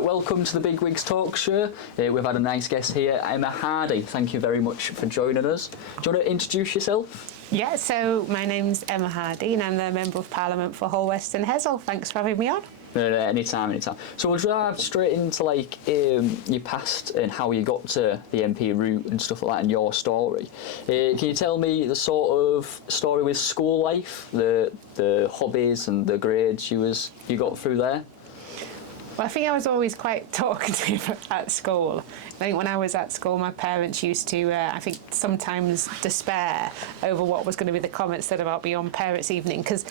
Welcome to the Bigwigs Talkshow. We've had a nice guest here, Emma Hardy. Thank you very much for joining us. Do you want to introduce yourself? Yeah, so my name's Emma Hardy and I'm the Member of Parliament for Hull, West and Hessle. Thanks for having me on. Anytime. So we'll dive straight into your past and how you got to the MP route and stuff like that and your story. Can you tell me the sort of story with school life, the hobbies and the grades you got through there? Well, I think I was always quite talkative at school. I think when I was at school, my parents used to, I think, sometimes despair over what was going to be the comments said about me on Parents' Evening, because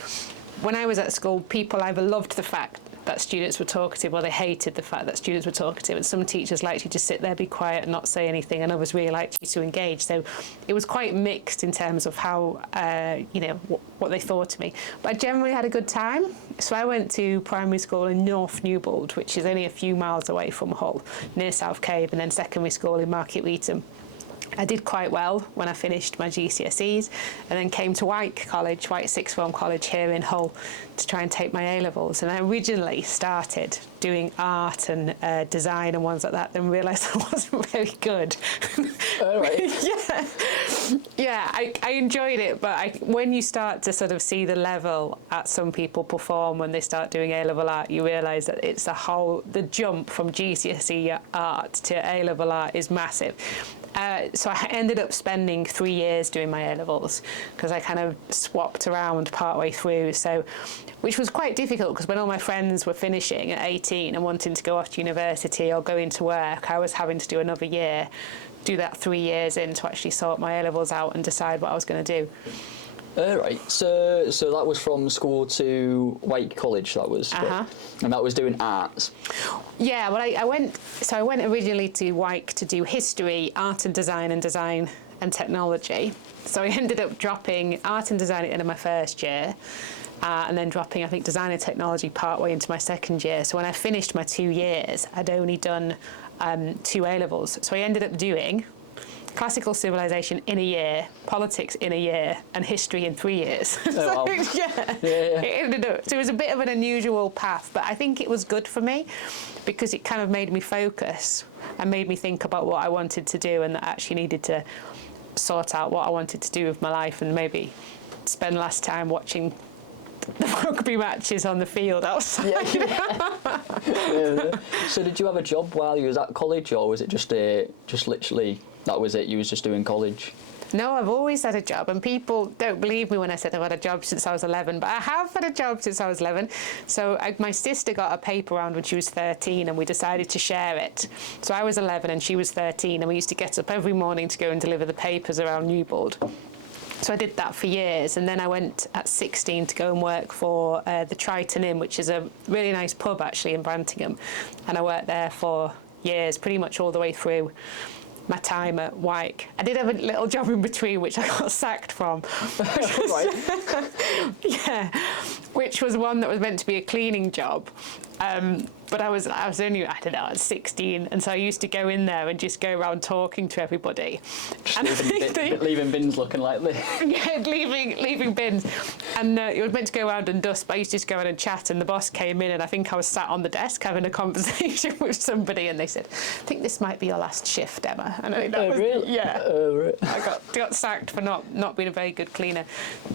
when I was at school, people either loved the fact that students were talkative or they hated the fact that students were talkative, and some teachers liked you to sit there, be quiet and not say anything, and others really liked you to engage. So it was quite mixed in terms of how, what they thought of me. But I generally had a good time. So I went to primary school in North Newbold, which is only a few miles away from Hull, near South Cave, and then secondary school in Market Wheaton. I did quite well when I finished my GCSEs and then came to Wyke College, Wyke Sixth Form College here in Hull, to try and take my A-levels. And I originally started doing art and design and ones like that, then realised I wasn't very good. All right. Yeah, I enjoyed it, but when you start to sort of see the level at some people perform when they start doing A-level art, you realise that it's the jump from GCSE art to A-level art is massive. So I ended up spending 3 years doing my A-levels because I kind of swapped around partway through, which was quite difficult because when all my friends were finishing at 18 and wanting to go off to university or go into work, I was having to do another year, do that 3 years in to actually sort my A-levels out and decide what I was going to do. Right, so that was from school to Wyke College, that was, and that was doing arts. Yeah, well, I went originally to Wyke to do history, art and design and technology. So I ended up dropping art and design at the end of my first year, and then dropping, I think, design and technology partway into my second year. So when I finished my 2 years, I'd only done 2 A-levels. So I ended up doing classical civilization in a year, politics in a year, and history in 3 years. Oh, wow. It ended up. So it was a bit of an unusual path, but I think it was good for me because it kind of made me focus and made me think about what I wanted to do, and that I actually needed to sort out what I wanted to do with my life and maybe spend less time watching the rugby matches on the field outside. So did you have a job while you was at college, or was it just literally that was it, you was just doing college? No, I've always had a job, and people don't believe me when I said I've had a job since I was 11, but I have had a job since I was 11. So my sister got a paper round when she was 13 and we decided to share it. So I was 11 and she was 13, and we used to get up every morning to go and deliver the papers around Newbold. So I did that for years, and then I went at 16 to go and work for the Triton Inn, which is a really nice pub actually in Brantingham, and I worked there for years, pretty much all the way through my time at Wyke. I did have a little job in between which I got sacked from. Which was one that was meant to be a cleaning job. But I was only, I don't know, I was 16, and so I used to go in there and just go around talking to everybody. Leaving bins looking like this. Yeah, leaving bins. And it was meant to go around and dust, but I used to just go around and chat, and the boss came in and I think I was sat on the desk having a conversation with somebody, and they said, I think this might be your last shift, Emma. And I think that was, really? Yeah. Right. I got sacked for not being a very good cleaner.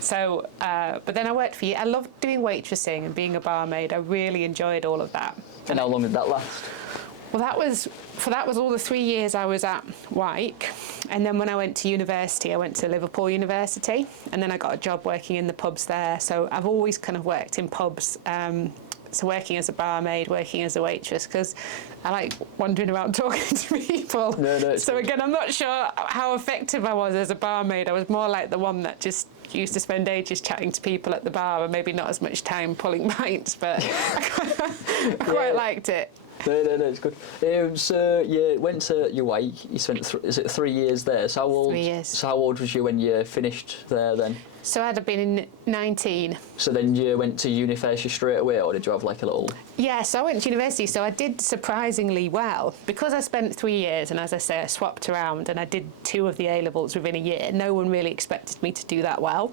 So, but then I worked for you. I loved doing waitressing and being a barmaid. I really enjoyed all of that. And how long did that last? Well, that was all the 3 years I was at Wyke, and then when I went to university, I went to Liverpool University, and then I got a job working in the pubs there. So I've always kind of worked in pubs. So working as a barmaid, working as a waitress, because I like wandering around talking to people. So again, I'm not sure how effective I was as a barmaid. I was more like the one that just used to spend ages chatting to people at the bar and maybe not as much time pulling pints, but I quite liked it. No, it's good. So you went to your Wyke, you spent 3 years there. So how old? 3 years. So how old was you when you finished there then? So I'd have been 19. So then you went to university straight away, or did you have like a little... Yeah, so I went to university, so I did surprisingly well. Because I spent 3 years, and as I say, I swapped around, and I did 2 of the A-levels within a year, no one really expected me to do that well.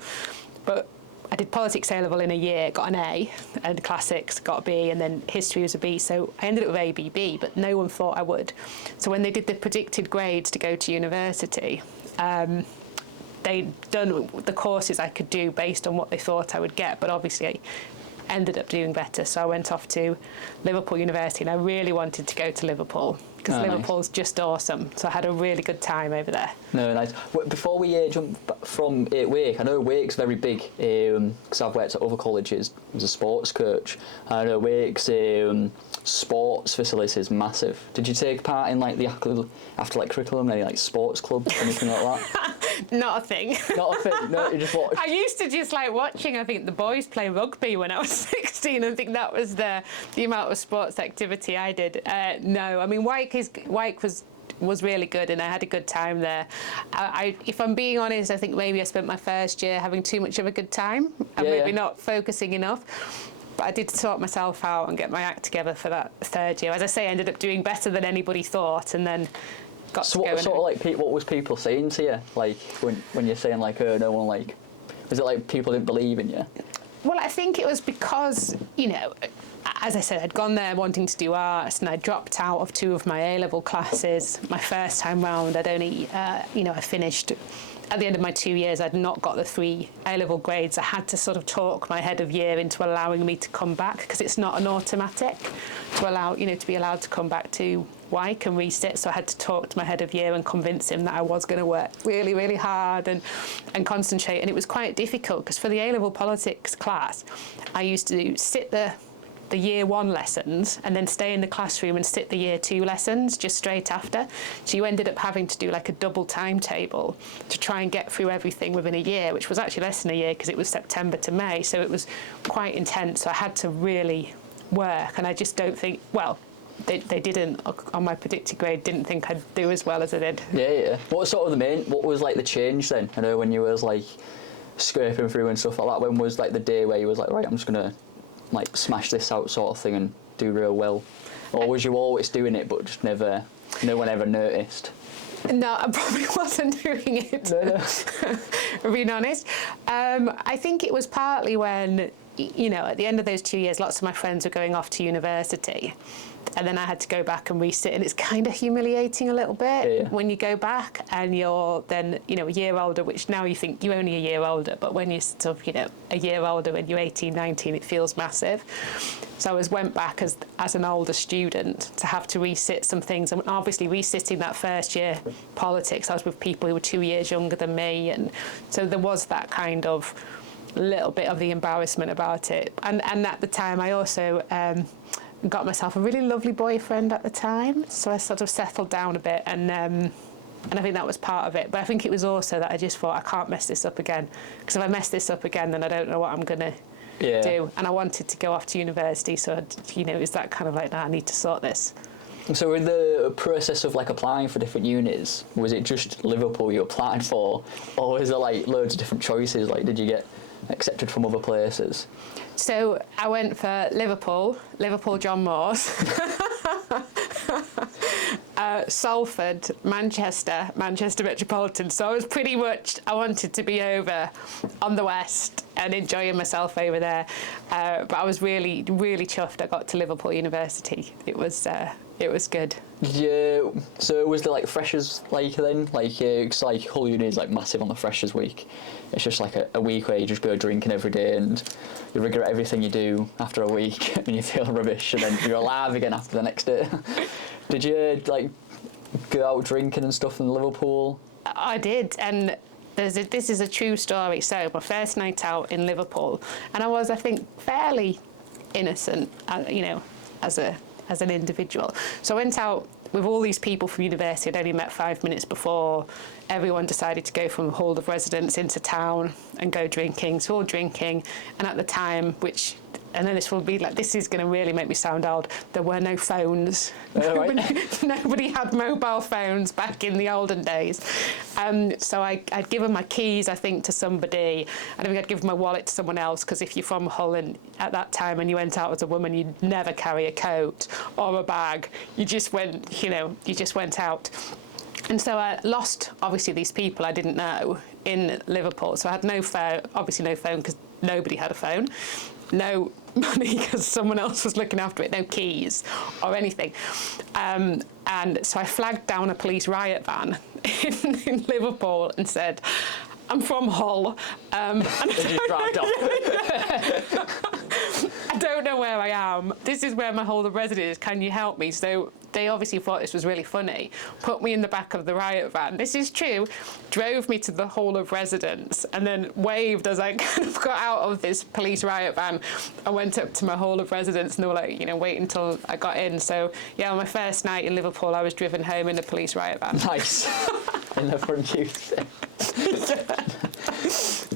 But I did politics A-level in a year, got an A, and classics got a B, and then history was a B. So I ended up with ABB, but no one thought I would. So when they did the predicted grades to go to university, they'd done the courses I could do based on what they thought I would get, but obviously I ended up doing better. So I went off to Liverpool University, and I really wanted to go to Liverpool because Liverpool's just awesome. So I had a really good time over there. No, nice. Before we jump from Wyke, I know Wyke's very big because I've worked at other colleges as a sports coach. I know Wyke's sports facility is massive. Did you take part in like the after curriculum, any like sports club, anything like that? Not a thing. Not a thing. No, you just watched. I used to just like watching, I think, the boys play rugby when I was 16. I think that was the amount of sports activity I did. No, I mean, Wyke was really good, and I had a good time there. If I'm being honest, I think maybe I spent my first year having too much of a good time and maybe not focusing enough. But I did sort myself out and get my act together for that third year. As I say, I ended up doing better than anybody thought, and then got to go. So what sort of like what was people saying to you, like when you're saying like, oh, no one like, was it like people didn't believe in you? Well, I think it was because, you know, as I said, I'd gone there wanting to do arts, and I dropped out of 2 of my A-level classes. My first time round, I'd only, I finished. At the end of my 2 years, I'd not got the 3 A-level grades. I had to sort of talk my head of year into allowing me to come back, because it's not an automatic to allow, to be allowed to come back to Wyke and resit. So I had to talk to my head of year and convince him that I was going to work really, really hard and concentrate. And it was quite difficult, because for the A-level politics class, I used to sit the year 1 lessons and then stay in the classroom and sit the year 2 lessons just straight after. So you ended up having to do like a double timetable to try and get through everything within a year, which was actually less than a year because it was September to May. So it was quite intense. So I had to really work, and I just don't think, well, they didn't, on my predicted grade, didn't think I'd do as well as I did. Yeah. What was like the change then? I know when you was like scraping through and stuff like that, when was like the day where you was like, right, I'm just going to like smash this out sort of thing and do real well? Or was you always doing it but just no one ever noticed? No, I probably wasn't doing it. No. Being honest. I think it was partly when, at the end of those 2 years, lots of my friends were going off to university, and then I had to go back and resit, and it's kind of humiliating a little bit when you go back and you're then, a year older, which now you think you're only a year older, but when you're sort of, a year older, when you're 18, 19, it feels massive. So I went back as an older student to have to resit some things, and obviously resitting that first year politics, I was with people who were 2 years younger than me, and so there was that kind of little bit of the embarrassment about it. And at the time I also got myself a really lovely boyfriend at the time, so I sort of settled down a bit, and I think that was part of it. But I think it was also that I just thought, I can't mess this up again, because if I mess this up again, then I don't know what I'm going to do. And I wanted to go off to university, so it was that kind of like, I need to sort this. So in the process of like applying for different unis, was it just Liverpool you applied for, or was there like loads of different choices? Like, did you get accepted from other places? So I went for Liverpool John Moores, Salford, Manchester Metropolitan. So I was pretty much, I wanted to be over on the west and enjoying myself over there. But I was really, really chuffed I got to Liverpool University. It was good. Yeah. So was there like freshers like then? Like, it's like Hull Uni is like massive on the freshers week. It's just like a week where you just go drinking every day and you regret everything you do after a week and you feel rubbish, and then you're alive again after the next day. Did you like go out drinking and stuff in Liverpool? I did, and this is a true story. So my first night out in Liverpool, and I was, I think, fairly innocent, as an individual. So I went out with all these people from university I'd only met 5 minutes before. Everyone decided to go from the hall of residence into town and go drinking. So all drinking, and at the time, and then this will be like, this is going to really make me sound old, there were no phones. Nobody had mobile phones back in the olden days. So I'd given my keys, I think, to somebody, and I think I'd given my wallet to someone else, because if you're from Hull and at that time and you went out as a woman, you'd never carry a coat or a bag. You just went out. And so I lost, obviously, these people I didn't know in Liverpool. So I had no phone, obviously no phone, because nobody had a phone, no money because someone else was looking after it, no keys or anything. And so I flagged down a police riot van in Liverpool and said, I'm from Hull. And Just drive off. I don't know where I am. This is where my Hall of Residence is. Can you help me? So they obviously thought this was really funny, put me in the back of the riot van. This is true. Drove me to the Hall of Residence and then waved as I kind of got out of this police riot van. I went up to my Hall of Residence and they were like, wait until I got in. So yeah, on my first night in Liverpool, I was driven home in a police riot van. Nice. In the front youth.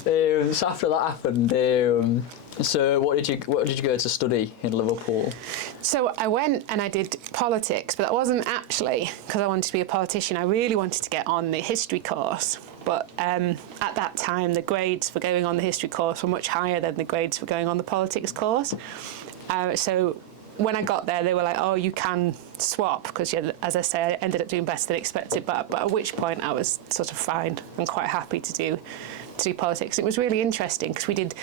So after that happened, so what did you go to study in Liverpool? So I went and I did politics, but that wasn't actually because I wanted to be a politician. I really wanted to get on the history course. But at that time, the grades for going on the history course were much higher than the grades for going on the politics course. So when I got there, they were like, oh, you can swap, because, as I say, I ended up doing better than expected, but at which point I was sort of fine and quite happy to do politics. It was really interesting because we did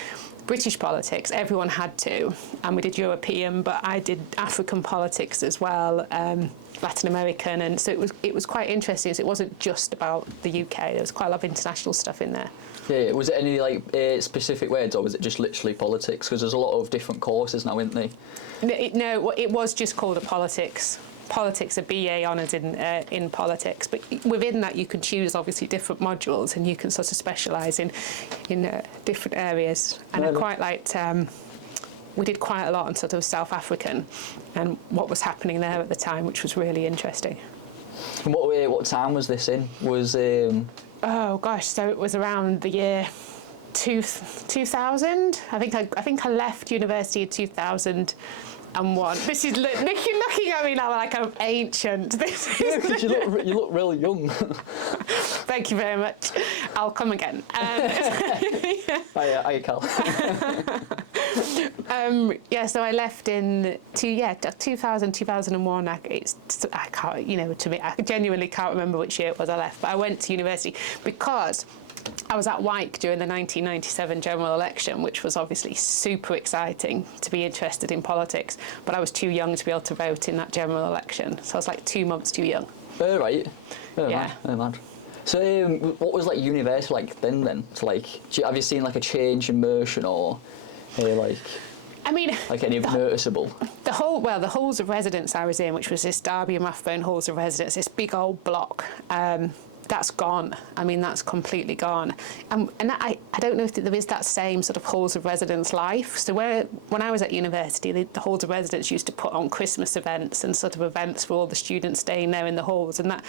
British politics, everyone had to, and we did European, but I did African politics as well, Latin American, and so it was quite interesting. So it wasn't just about the UK, there was quite a lot of international stuff in there. Yeah, was it any specific words, or was it just literally politics? Because there's a lot of different courses now, isn't there? No, it was just called a politics, a BA honours in politics. But within that, you can choose obviously different modules, and you can sort of specialise in different areas. And I quite liked. We did quite a lot on sort of South African and what was happening there at the time, which was really interesting. And what time was this in? Was oh gosh, so it was around the year 2000. I think I left university in 2001. This is looking at me now like I'm ancient. because you look really young. Thank you very much. I'll come again. Hiya, Carl. So I left in 2000, 2001. I can't, to me, I genuinely can't remember which year it was I left, but I went to university because I was at Wyke during the 1997 general election, which was obviously super exciting to be interested in politics, but I was too young to be able to vote in that general election, so I was like 2 months too young. Oh, right. Oh, yeah. Man. So what was like university like then? So have you seen like a change in immersion or I mean, like any noticeable? The halls of residence I was in, which was this Derby and Rathbone halls of residence, this big old block, that's gone. I mean, that's completely gone. And I don't know if there is that same sort of halls of residence life. So when I was at university, the halls of residence used to put on Christmas events and sort of events for all the students staying there in the halls, and that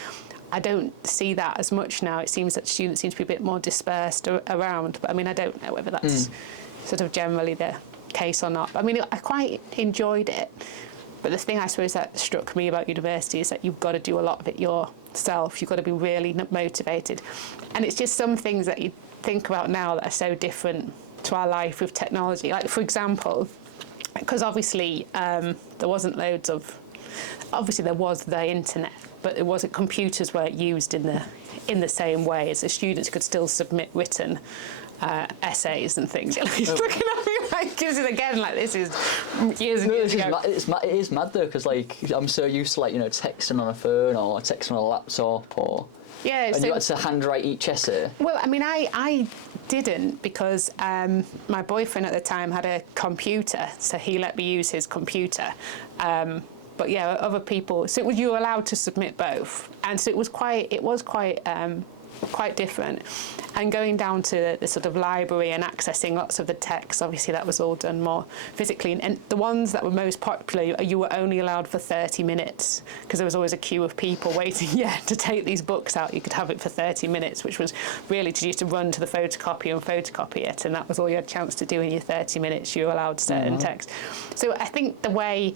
I don't see that as much now. It seems that students seem to be a bit more dispersed around. But I mean, I don't know whether that's sort of generally the case or not. I mean, I quite enjoyed it. But the thing I suppose that struck me about university is that you've got to do a lot of it yourself. You've got to be really motivated. And it's just some things that you think about now that are so different to our life with technology. Like, for example, because obviously there wasn't loads of... Obviously there was the internet, but it wasn't, computers weren't used in the same way as the students could still submit written essays and things. He's looking at me like, this is again, like this is years and years ago. It is mad though, because I'm so used to texting on a phone or texting on a laptop or... Yeah, and you had to handwrite each essay? Well, I mean, I didn't, because my boyfriend at the time had a computer, so he let me use his computer. But yeah, other people, so you were allowed to submit both, and so it was quite different. And going down to the sort of library and accessing lots of the text, obviously that was all done more physically. And the ones that were most popular, you were only allowed for 30 minutes, because there was always a queue of people waiting, to take these books out. You could have it for 30 minutes, which was really to just run to the photocopy and photocopy it, and that was all you had a chance to do in your 30 minutes. You were allowed certain text. So I think the way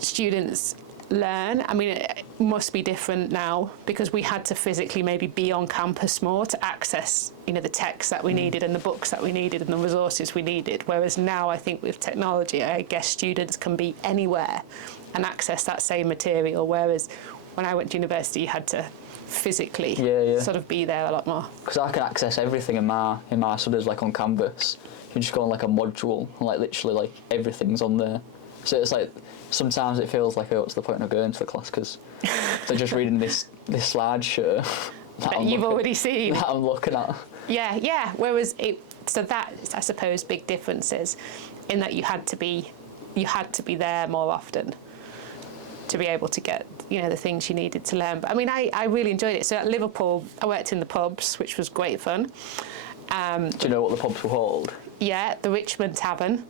students learn, I mean, it must be different now, because we had to physically maybe be on campus more to access, the text that we needed and the books that we needed and the resources we needed. Whereas now, I think with technology, I guess students can be anywhere and access that same material. Whereas when I went to university, you had to physically sort of be there a lot more. Because I can access everything in my studies on Canvas. you just go on like a module, and like literally like everything's on there. So it's like sometimes it feels like, oh, what's the point of going to the class, because they're just reading this slideshow that you've already seen. That I'm looking at. Yeah. Whereas so that, I suppose, big differences in that you had to be there more often to be able to get, you know, the things you needed to learn. But I mean, I really enjoyed it. So at Liverpool, I worked in the pubs, which was great fun. Do you know what the pubs were called? Yeah, the Richmond Tavern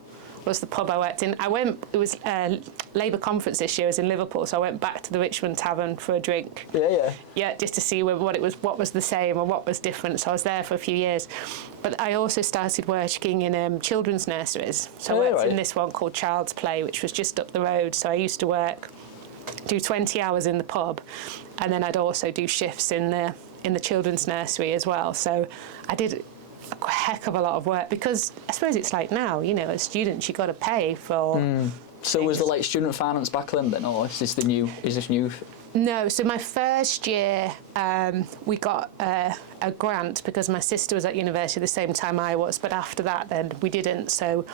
was the pub I worked in. It was a Labour conference this year. I was in Liverpool, so I went back to the Richmond Tavern for a drink. Yeah, just to see what was the same or what was different. So I was there for a few years. But I also started working in children's nurseries. So I worked in this one called Child's Play, which was just up the road. So I used to do 20 hours in the pub, and then I'd also do shifts in the children's nursery as well. So I did a heck of a lot of work, because I suppose it's like now, you know, as students, you've got to pay for So was there like student finance back then, or is this new? No, so my first year we got a grant because my sister was at university at the same time I was, but after that then we didn't. So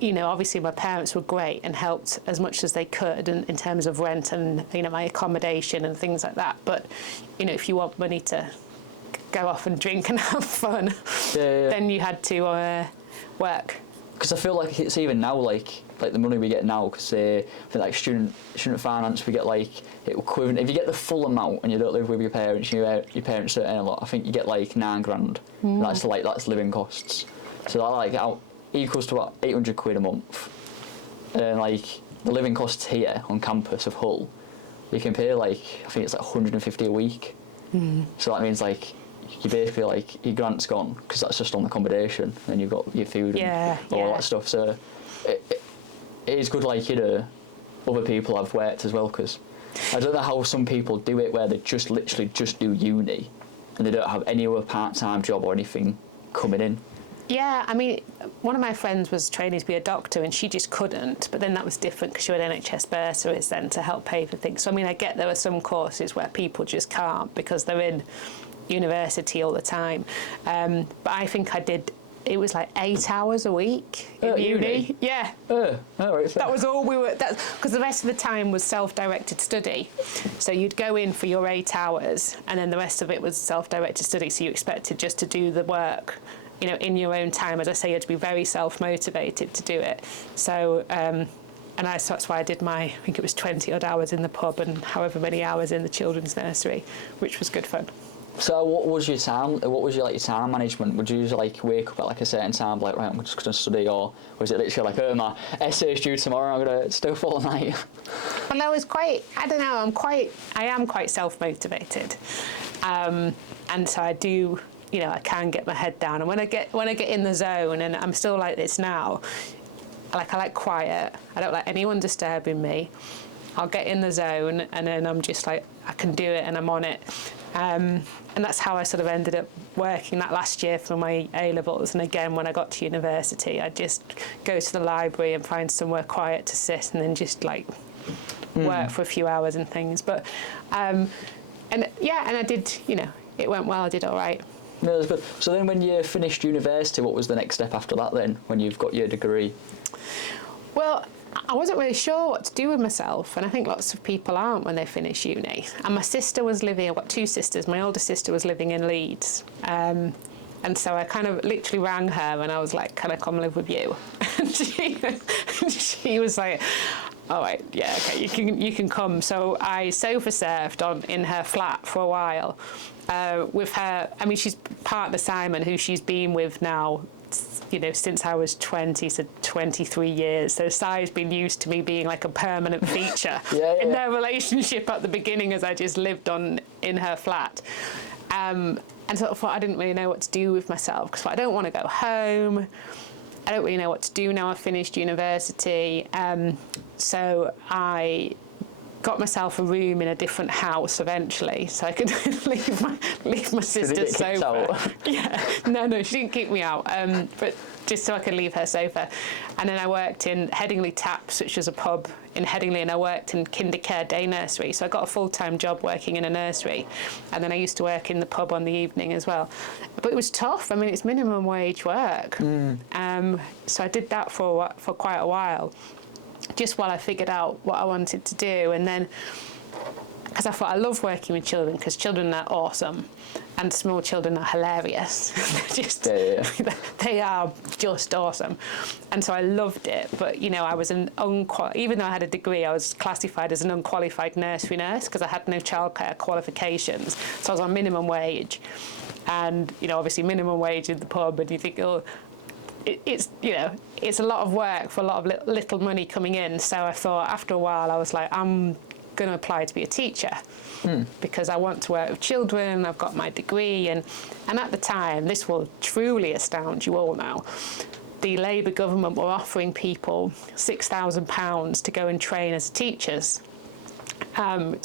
you know, obviously my parents were great and helped as much as they could in terms of rent and, you know, my accommodation and things like that. But, you know, if you want money to go off and drink and have fun, then you had to work. Because I feel like it's even now, like the money we get now, because I think like student finance, we get like equivalent. If you get the full amount and you don't live with your parents, your parents don't earn a lot, I think you get like £9,000. That's living costs. So that like equals to about 800 quid a month. And like the living costs here on campus of Hull, you can pay like, I think it's like 150 a week. So that means like you basically like your grant's gone, because that's just on accommodation, and you've got your food and all that stuff. So it is good, like, you know, other people have worked as well, because I don't know how some people do it where they just literally just do uni and they don't have any other part-time job or anything coming in. Yeah, I mean, one of my friends was training to be a doctor and she just couldn't, but then that was different because she had NHS bursaries then to help pay for things. So, I mean, I get there are some courses where people just can't because they're in university all the time. But I think I did, it was like 8 hours a week in uni. Yeah. Right, that was all we were, because the rest of the time was self-directed study. So you'd go in for your 8 hours and then the rest of it was self-directed study. So you expected just to do the work, you know, in your own time. As I say, you had to be very self-motivated to do it. So, so that's why I did I think it was 20 odd hours in the pub and however many hours in the children's nursery, which was good fun. So what was your time? What was your time management? Would you like wake up at like a certain time, like, right, I'm just going to study, or was it literally like, oh, my essay's due tomorrow, I'm going to stay up all night? Well, I was quite, I don't know, I am quite self-motivated, and so I do, you know, I can get my head down, and when I get in the zone, and I'm still like this now, I like quiet. I don't like anyone disturbing me. I'll get in the zone, and then I'm just like, I can do it, and I'm on it. And that's how I sort of ended up working that last year for my A-levels. And again, when I got to university, I'd just go to the library and find somewhere quiet to sit, and then just like work for a few hours and things. But and I did, you know, it went well. I did all right. No, that's good. So then when you finished university, what was the next step after that then, when you've got your degree? Well, I wasn't really sure what to do with myself, and I think lots of people aren't when they finish uni. And my sister was living, I've got two sisters, my older sister was living in Leeds. And so I kind of literally rang her and I was like, can I come live with you? And she was like, all right, yeah, okay, you can come. So I sofa surfed in her flat for a while with her. I mean, she's partner Simon, who she's been with now, you know, since I was 20, so 23 years. So Si's been used to me being like a permanent feature in their relationship at the beginning, as I just lived in her flat. And so I thought I didn't really know what to do with myself, because I don't want to go home. I don't really know what to do now I've finished university. So I got myself a room in a different house eventually, so I could leave my sister's sofa. Yeah, no, she didn't kick me out. But just so I could leave her sofa. And then I worked in Headingley Taps, which was a pub in Headingley, and I worked in Kindercare Day Nursery. So I got a full-time job working in a nursery. And then I used to work in the pub on the evening as well. But it was tough. I mean, it's minimum wage work. So I did that for quite a while, just while I figured out what I wanted to do. And then, because I thought I love working with children, because children are awesome and small children are hilarious. They are just awesome. And so I loved it. But, you know, I was even though I had a degree, I was classified as an unqualified nursery nurse because I had no childcare qualifications. So I was on minimum wage. And, you know, obviously minimum wage in the pub, and you think, oh, it's, you know, it's a lot of work for a lot of little money coming in. So I thought after a while, I was like, I'm going to apply to be a teacher because I want to work with children. I've got my degree, and at the time, this will truly astound you all now, the Labour government were offering people £6,000 to go and train as teachers. And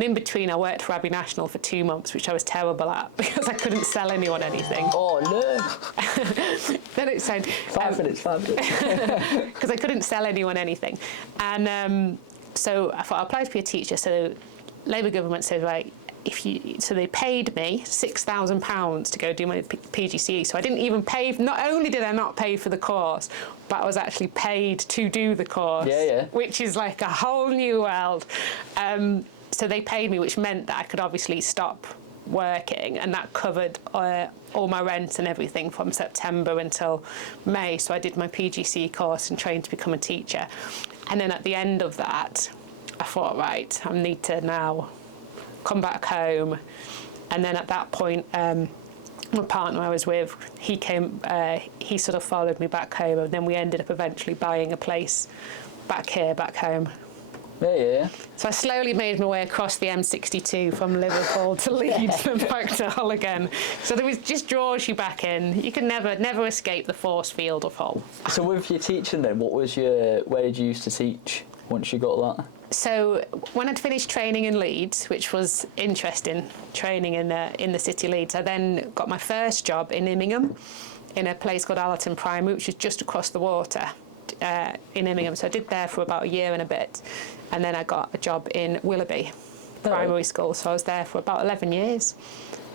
in between, I worked for Abbey National for 2 months, which I was terrible at because I couldn't sell anyone anything. Oh no! Then it said 5 minutes. Because I couldn't sell anyone anything, and so I thought I'll apply to be a teacher. So Labour government said, right, so they paid me £6,000 to go do my PGCE. So I didn't even pay. Not only did I not pay for the course, but I was actually paid to do the course. Yeah. Which is like a whole new world. So they paid me, which meant that I could obviously stop working, and that covered all my rent and everything from September until May. So I did my PGCE course and trained to become a teacher. And then at the end of that, I thought, right, I need to now come back home. And then at that point, my partner I was with, he sort of followed me back home, and then we ended up eventually buying a place back home. Yeah. So I slowly made my way across the M62 from Liverpool to Leeds and back to Hull again. So there was just draws you back in. You can never escape the force field of Hull. So with your teaching then, where did you used to teach once you got that? So when I'd finished training in Leeds, which was interesting, training in the city Leeds, I then got my first job in Immingham, in a place called Allerton Primary, which is just across the water in Immingham. So I did there for about a year and a bit, and then I got a job in Willerby primary school. So I was there for about 11 years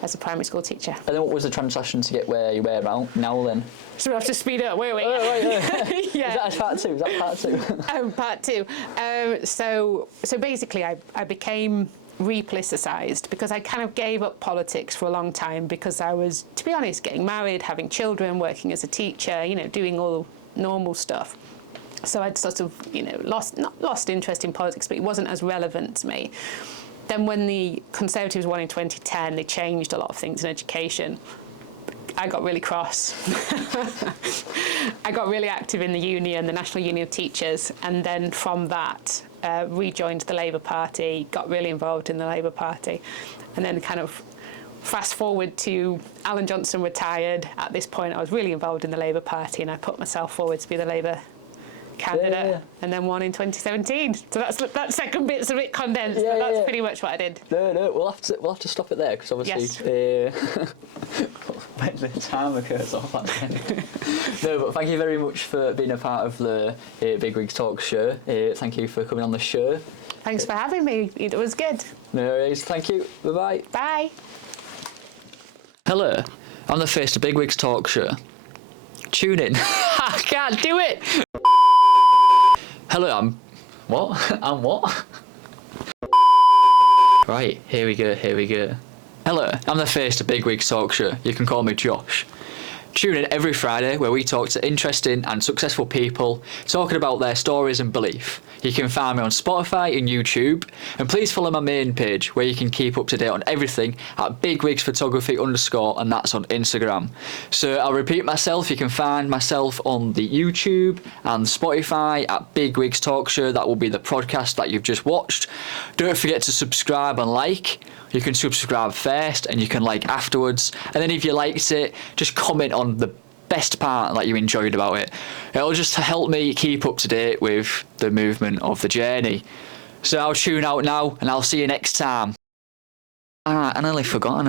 as a primary school teacher. And then what was the transition to get where you were now then? So we have to speed up, were we? Oh, Yeah. Is that part two? Is that part two? Part two. So basically I became repoliticised because I kind of gave up politics for a long time because I was, to be honest, getting married, having children, working as a teacher, you know, doing all normal stuff. So I'd sort of, you know, not lost interest in politics, but it wasn't as relevant to me. Then when the Conservatives won in 2010, they changed a lot of things in education. I got really cross. I got really active in the union, the National Union of Teachers, and then from that rejoined the Labour Party, got really involved in the Labour Party, and then kind of fast forward to Alan Johnson retired. At this point, I was really involved in the Labour Party, and I put myself forward to be the Labour candidate, and then won in 2017. So that second bit's a bit condensed, but that's pretty much what I did. No, we'll have to stop it there because obviously when the time occurs off that then. No, but thank you very much for being a part of the Bigwigs Talkshow. Thank you for coming on the show. Thanks for having me. It was good. No worries. Thank you. Bye-bye. Bye. Hello, I'm the face of Bigwigs Talkshow. Tune in. I can't do it. Hello, I'm what? Right, here we go. Hello, I'm the face of Bigwigs Talkshow. You can call me Josh. Tune in every Friday where we talk to interesting and successful people talking about their stories and belief. You can find me on Spotify and YouTube, and please follow my main page where you can keep up to date on everything at bigwigsphotography_, and that's on Instagram. So I'll repeat myself, you can find myself on the YouTube and Spotify at Bigwigs Talkshow. That will be the podcast that you've just watched. Don't forget to subscribe and like. You can subscribe first and you can like afterwards, and then if you liked it, just comment on the best part that you enjoyed about it. It'll just help me keep up to date with the movement of the journey. So I'll tune out now and I'll see you next time. I nearly forgot.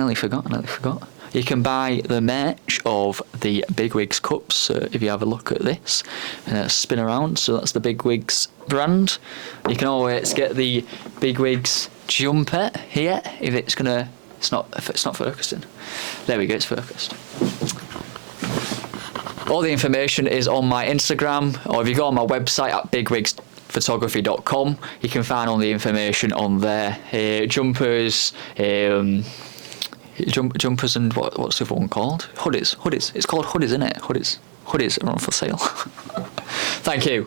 you can buy the merch of the Bigwigs cups. So if you have a look at this, spin around. So that's the Bigwigs brand. You can always get the Bigwigs jumper here if it's gonna. If it's not focusing. There we go. It's focused. All the information is on my Instagram, or if you go on my website at bigwigsphotography.com, you can find all the information on there. Jumpers, jumpers, and what's the other one called? Hoodies. It's called hoodies, isn't it? Hoodies are on for sale. Thank you.